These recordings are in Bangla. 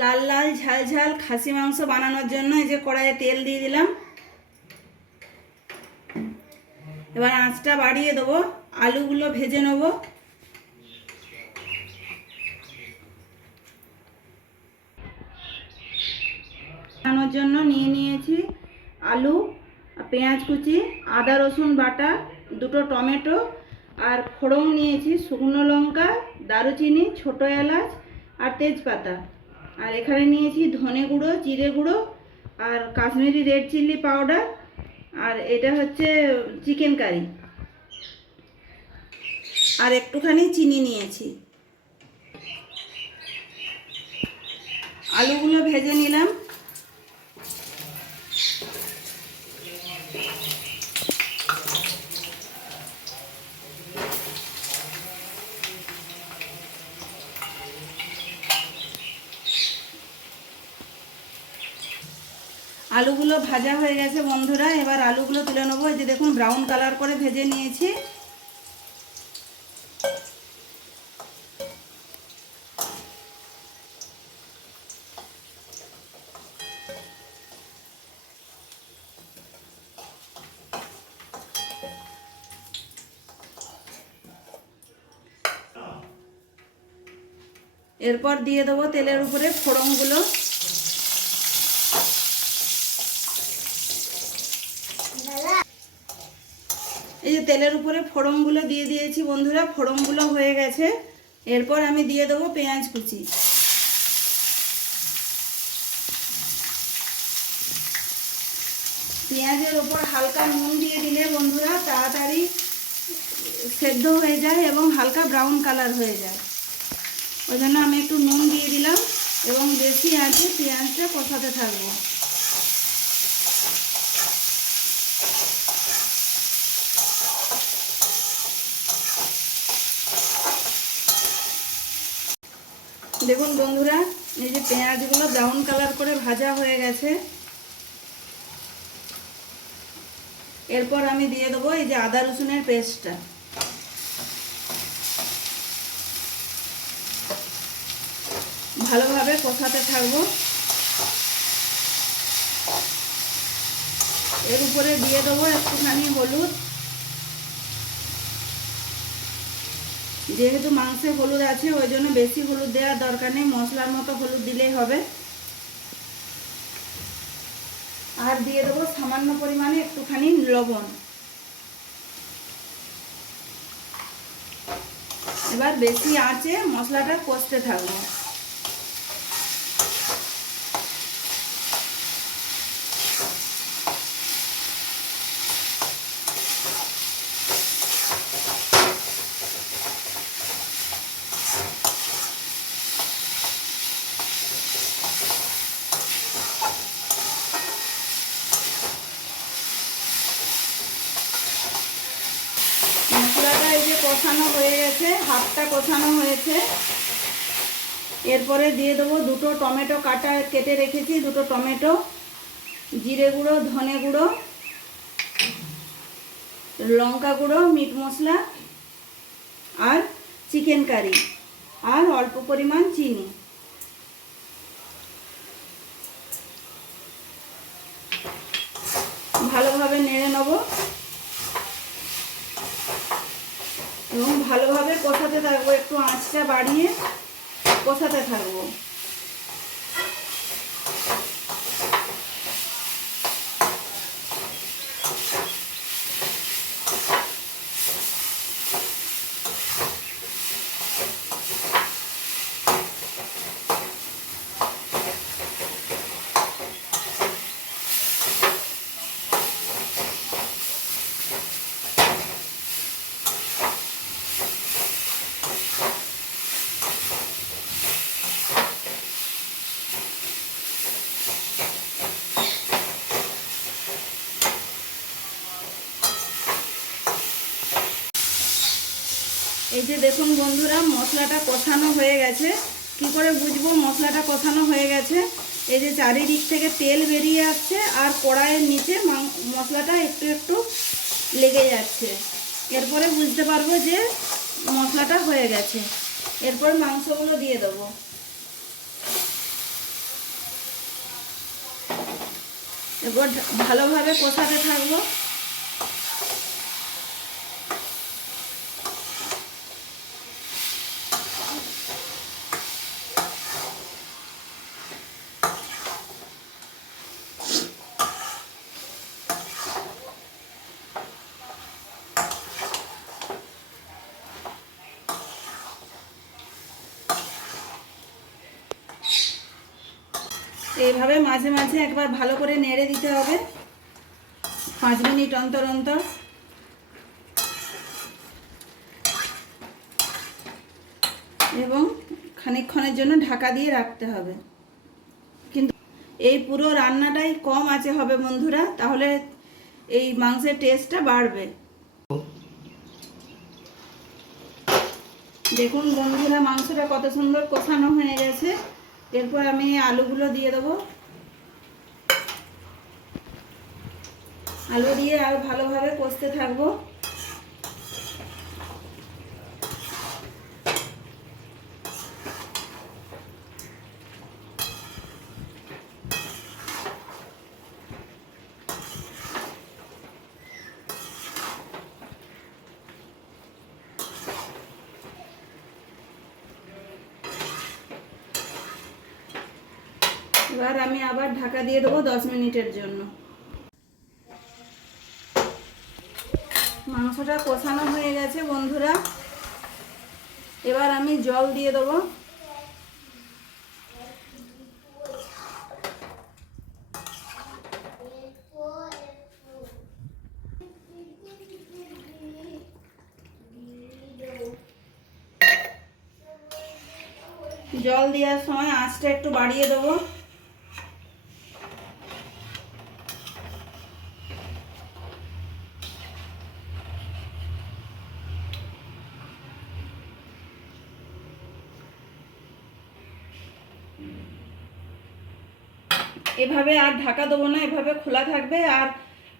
লাল লাল ঝাল ঝাল খাসি মাংস বানানোর জন্য এই যে কড়াইয়ে তেল দিয়ে দিলাম। এবার আঁচটা বাড়িয়ে দেবো, আলুগুলো ভেজে নেব। বানানোর জন্য নিয়ে নিয়েছি আলু, পেঁয়াজ কুচি, আদা রসুন বাটা, দুটো টমেটো আর ফোড়ন নিয়েছি শুকনো লঙ্কা, দারুচিনি, ছোটো এলাচ আর তেজপাতা। আর এখানে নিয়েছি ধনে গুঁড়ো, জিরে গুঁড়ো আর কাশ্মীরি রেড চিলি পাউডার। আর এটা হচ্ছে চিকেন কারি। আর একটুখানি চিনি নিয়েছি। আলুগুলো ভেজে নিলাম। আলুগুলো ভাজা হয়ে গেছে বন্ধুরা, এবার আলুগুলো তুলে নেবো। এই যে দেখুন ব্রাউন কালার করে ভেজে নিয়েছি। এরপর দিয়ে দেবো তেলের উপরে ফোড়নগুলো। এই যে তেলের উপরে ফোড়নগুলো দিয়ে দিয়েছি বন্ধুরা, ফোড়নগুলো হয়ে গেছে। এরপর আমি দিয়ে দেবো পেঁয়াজ কুচি। পেঁয়াজের ওপর হালকা নুন দিয়ে দিলে বন্ধুরা তাড়াতাড়ি সেদ্ধ হয়ে যায় এবং হালকা ব্রাউন কালার হয়ে যায়। ওই জন্য আমি একটু নুন দিয়ে দিলাম এবং বেশি আঁচে পেঁয়াজটা কষাতে থাকবো। দেখুন বন্ধুরা, এই যে পেঁয়াজগুলো ব্রাউন কালার করে ভাজা হয়ে গেছে। এরপর আমি দিয়ে দেবো এই যে আদা রসুনের পেস্টটা। ভালোভাবে কষাতে থাকবো। এর উপরে দিয়ে দেবো একটুখানি হলুদ। যেহেতু মাংসে হলুদ আছে ওই জন্য বেশি হলুদ দেওয়ার দরকার নেই, মশলার মতো হলুদ দিলেই হবে। আর দিয়ে দেবো সামান্য পরিমাণে একটুখানি লবণ। এবার বেশি আঁচে মশলাটা কষতে থাকবো। মশলাটা এই যে কষানো হয়ে গেছে, হাফটা কষানো হয়েছে। এরপরে দিয়ে দেবো দুটো টমেটো কেটে রেখেছি, দুটো টমেটো, জিরে গুঁড়ো, ধনে গুঁড়ো, লঙ্কা গুঁড়ো, মিট মশলা আর চিকেন কারি আর অল্প পরিমাণ চিনি। ভালোভাবে নেড়ে নেব এবং ভালোভাবে কষাতে থাকবো। একটু আঁচটা বাড়িয়ে কষাতে থাকবো। এই যে দেখুন বন্ধুরা, মশলাটা কষানো হয়ে গেছে। কি করে বুঝবো মশলাটা কষানো হয়ে গেছে? এই যে চারিদিক থেকে তেল বেরিয়ে আসছে আর কড়াইয়ের নিচে মশলাটা একটু একটু লেগে যাচ্ছে। এরপরে বুঝতে পারবো যে মশলাটা হয়ে গেছে। এরপর মাংসগুলো দিয়ে দেবো। এবার ভালোভাবে কষাতে থাকবো। এইভাবে মাঝে মাঝে একবার ভালো করে নেড়ে দিতে হবে 5 মিনিট অন্তর অন্তর। এবং খানিকক্ষণের জন্য ঢাকা দিয়ে রাখতে হবে। কিন্তু এই পুরো রান্নাটাই কম আঁচে হবে বন্ধুরা, তাহলে এই মাংসের টেস্টটা বাড়বে। দেখুন বন্ধুরা, মাংসটা কত সুন্দর কষানো হয়ে গেছে। এরপর আমি আলুগুলো দিয়ে দেবো। আলু দিয়ে আর ভালোভাবে কষতে থাকবো। এবার আমি আবার ঢাকা দিয়ে দেবো 10 মিনিটের জন্য। মাংসটা কষানো হয়ে গেছে বন্ধুরা, এবার আমি জল দিয়ে দেবো। জল দেওয়ার সময় আঁচটা একটু বাড়িয়ে দেবো। এভাবে আর ঢাকা দেবো না, এভাবে খোলা থাকবে আর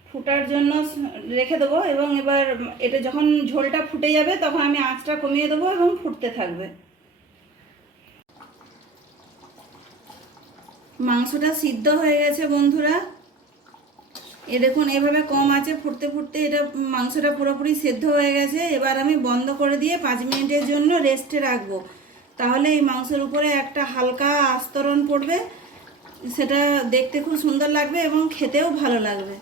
ফুটার জন্য রেখে দেবো। এবং এবার এটা যখন ঝোলটা ফুটে যাবে তখন আমি আঁচটা কমিয়ে দেবো এবং ফুটতে থাকবে। মাংসটা সিদ্ধ হয়ে গেছে বন্ধুরা, এ দেখুন এভাবে কম আঁচে ফুটতে ফুটতে এটা মাংসটা পুরোপুরি সেদ্ধ হয়ে গেছে। এবার আমি বন্ধ করে দিয়ে 5 মিনিটের জন্য রেস্টে রাখবো। তাহলে এই মাংসের উপরে একটা হালকা আস্তরণ পড়বে, সেটা দেখতে খুব সুন্দর লাগবে এবং খেতেও ভালো লাগবে।